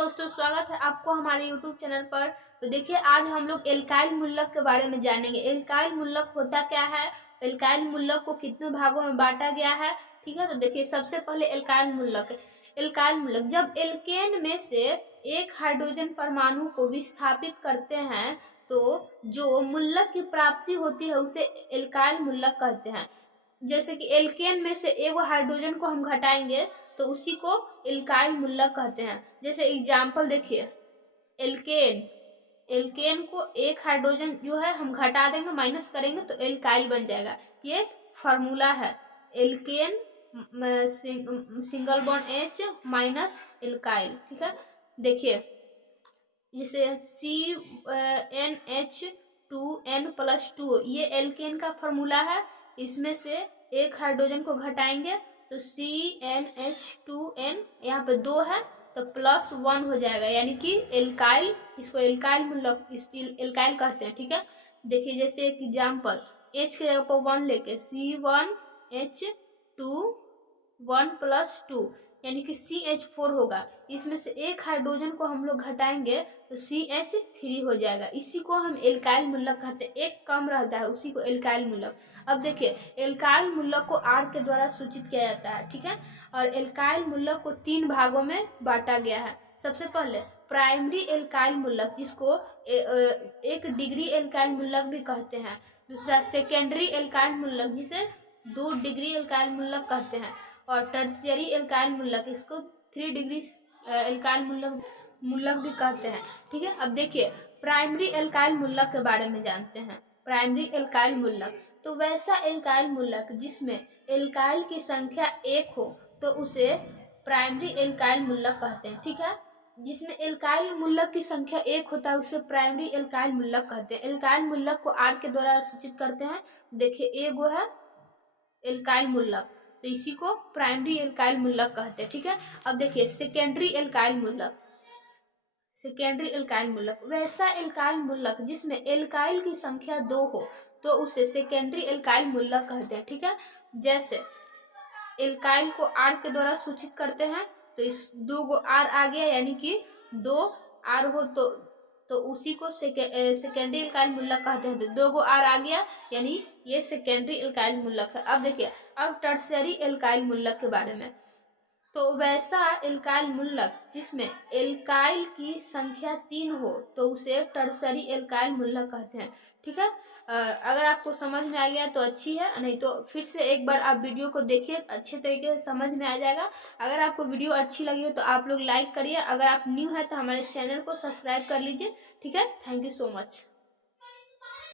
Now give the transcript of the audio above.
दोस्तों, स्वागत है आपको हमारे YouTube चैनल पर। तो देखिए, आज हम लोग एल्काइल मुल्लक के बारे में जानेंगे। एल्काइल मुल्लक होता क्या है, एल्काइल मुल्लक को कितने भागों में बांटा गया है। ठीक है, तो देखिए सबसे पहले एल्काइल मुल्लक। एल्काइल मुल्लक जब एल्केन में से एक हाइड्रोजन परमाणु को विस्थापित करते हैं तो जो मुल्लक की प्राप्ति होती है उसे एल्काइल मुल्लक कहते हैं। जैसे कि एल्केन में से एक हाइड्रोजन को हम घटाएंगे तो उसी को एल्काइल मुल्लक कहते हैं। जैसे एग्जाम्पल देखिए, एल्केन एल्केन को एक हाइड्रोजन जो है हम घटा देंगे, माइनस करेंगे तो एल्काइल बन जाएगा। ये फार्मूला है, alkane single bond H minus alkyl. ठीक है, देखिए जैसे CnH2n+2 ये एल्केन का फार्मूला है। इसमें से एक हाइड्रोजन को घटाएंगे तो CnH2n, यहाँ पे 2 है तो +1 हो जाएगा, यानी कि एल्काइल। इसको एल्काइल मुल्लक एल्काइल कहते हैं। ठीक है, देखिए जैसे एक एग्जाम्पल, H के जगह पर 1 लेके C1H2 1+2 यानी कि CH4 होगा। इसमें से एक हाइड्रोजन को हम लोग घटाएंगे तो CH3 हो जाएगा। इसी को हम एल्काइल मुल्लक कहते हैं। एक कम रहता है उसी को एल्काइल मुल्लक। अब देखिए, एल्काइल मुल्लक को R के द्वारा सूचित किया जाता है। ठीक है, और एल्काइल मुल्लक को 3 भागों में बांटा गया है। सबसे पहले प्राइमरी एल्काइल मुल्लक, जिसको 1 डिग्री एल्काइल मुल्लक भी कहते हैं। दूसरा सेकेंडरी एल्काइल मुल्लक, जिसे 2 डिग्री एल्काइल मुल्लक कहते हैं। और टर्शियरी एल्काइल मुल्लक, इसको 3 डिग्री एल्काइल मुल्लक भी कहते हैं। ठीक है, अब देखिए प्राइमरी एल्काइल मुल्लक के बारे में जानते हैं। प्राइमरी एल्काइल मुल्लक तो वैसा एल्काइल मुल्लक जिसमें एल्काइल की संख्या 1 हो तो उसे प्राइमरी एल्काइल मुल्लक कहते हैं। ठीक है, जिसमें एल्काइल मुल्लक की संख्या 1 होता है उसे प्राइमरी एल्काइल मुल्लक कहते हैं। एल्काइल मुल्लक को R के द्वारा सूचित करते हैं। देखिए एगो है एल्काइल मुल्लक, तो इसी को प्राइमरी एल्काइल मुल्लक कहते हैं। ठीक है, अब देखिए सेकेंडरी एल्काइल मुल्लक। सेकेंडरी एल्काइल मुल्लक वैसा एल्काइल मुल्लक जिसमें एल्काइल की संख्या 2 हो तो उसे सेकेंडरी एल्काइल मुल्लक कहते हैं। ठीक है, जैसे एल्काइल को R के द्वारा सूचित करते हैं तो इस 2 को R आ गया, यानी कि 2 R हो तो उसी को सेकेंडरी एल्काइल मुल्लक कहते हैं। तो 2 को R आ गया, यानी ये सेकेंडरी एल्काइल मुल्लक है। अब देखिए, अब टर्शियरी एल्काइल मुल्लक के बारे में। तो वैसा एल्काइल मुल्लक जिसमें एल्काइल की संख्या 3 हो तो उसे टर्शियरी एल्काइल मुल्लक कहते हैं। ठीक है, अगर आपको समझ में आ गया तो अच्छी है, नहीं तो फिर से एक बार आप वीडियो को देखिए, अच्छे तरीके से समझ में आ जाएगा। अगर आपको वीडियो अच्छी लगी हो तो आप लोग लाइक करिए। अगर आप न्यू है तो हमारे चैनल को सब्सक्राइब कर लीजिए। ठीक है, थैंक यू सो मच।